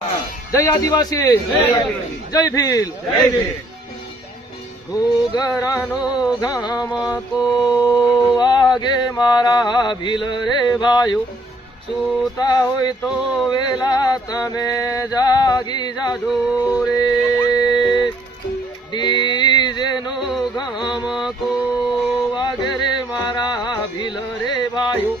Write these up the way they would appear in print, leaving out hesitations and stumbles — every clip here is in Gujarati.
जय आदिवासी, जय भील। घोगरानो गाम को आगे मारा भील रे भाइयो, सूता होय तो वेला तमे जागी जाजो रे। डीजे नो गाम को आगे रे मारा भील रे भाइयो,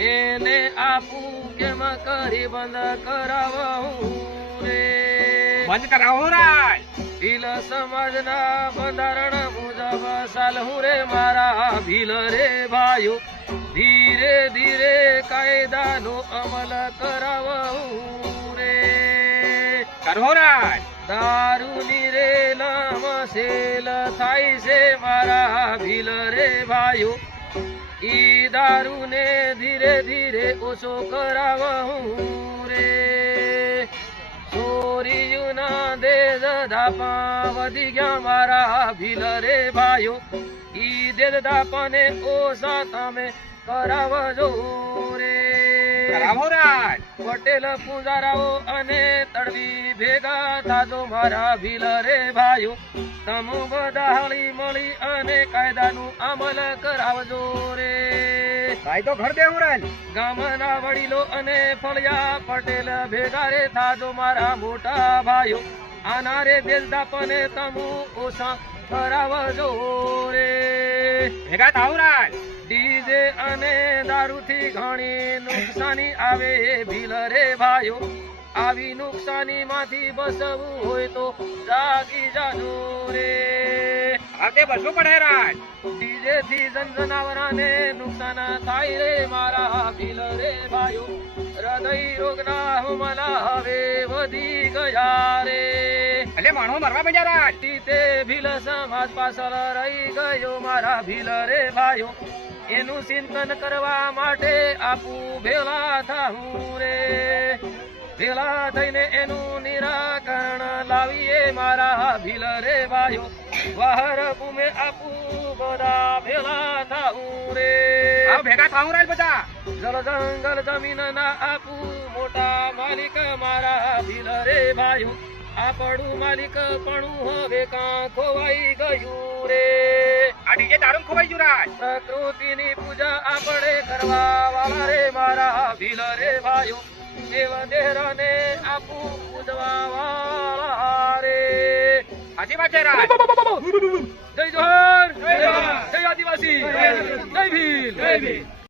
એને આપું કેમ કરી બંધ કરાવવું રે। બંધ કરાવો રાય। ભીલ સમાજના બંધારણ મુજબ ચાલવું રે મારા ભીલ રે ભાઈઓ, ધીરે ધીરે કાયદાનો અમલ કરાવવું રે। કરો રાય। દારૂની રે લમસેલ થાય છે મારા ભીલ રે ભાઈઓ, ई दारू ने धीरे धीरे ओछो करावहूं रे। छोरीयू ना दे धापा वधी गया मारा भील रे भाइयो, ई दे धापा ने ओछा तमे करावजो रे। કરાવો રાય। पटेल पुजाराओ अने तड़वी भेगा थाजो मारा भील रे भाइयो, तमु बधा हળી મળી અને કાયદાનું અમલ કરાવજો રે। કાયદો ઘર દેવું રાય। ગામના વડીલો અને ફળિયા પટેલ ભેગા રે થાજો મારા મોટા ભાઈઓ, આના રે દેશદાપને તમુ ઓછા કરાવજો રે। ભેગા થાવ રાય। ડીજે અને દારૂથી ઘણી નુકસાની આવે ભીલ રે ભાઈઓ, આવી નુકસાની માંથી બચવું હોય તો જાગી જાજો રે। આવતે બસવું પડે રાય। ડીજે થી જનજનાવરાને નુકસાન થાય રે મારા ભીલ રે ભાઈઓ, હૃદય રોગના હુમલા હવે વધી ગયા રે। એટલે માણો મરવા પડ્યા રાય। તે ભીલ સમાજ પાછળ રહી ગયો મારા ભીલ રે ભાઈઓ, એનું ચિંતન કરવા માટે આપું ભેળા થાવું રે। ભેળા થઈને એનું નિરાકરણ લાવીએ મારા ભીલ રે ભાઈઓ, વહર ભૂમે આપું બધા ભેળા થાવું રે। આવ ભેગા થાવ રાય બધા। જળ જંગલ જમીન ના આપું મોટા માલિક મારા ભીલ રે ભાઈઓ, આપણું માલિક પણ હવે કાં ખોવાઈ ગયું રે। આ ડીજે દારૂ ખોવાઈ ગયું રાય। પ્રકૃતિની પૂજા આપણે કરવા વાળા રે મારા ભીલ રે ભાઈઓ, દેવ દેરાને આપું પૂજવા વાળા રે। સાચી વાત છે રાય। જય જોહર, જય આદિવાસી, જય ભીલ।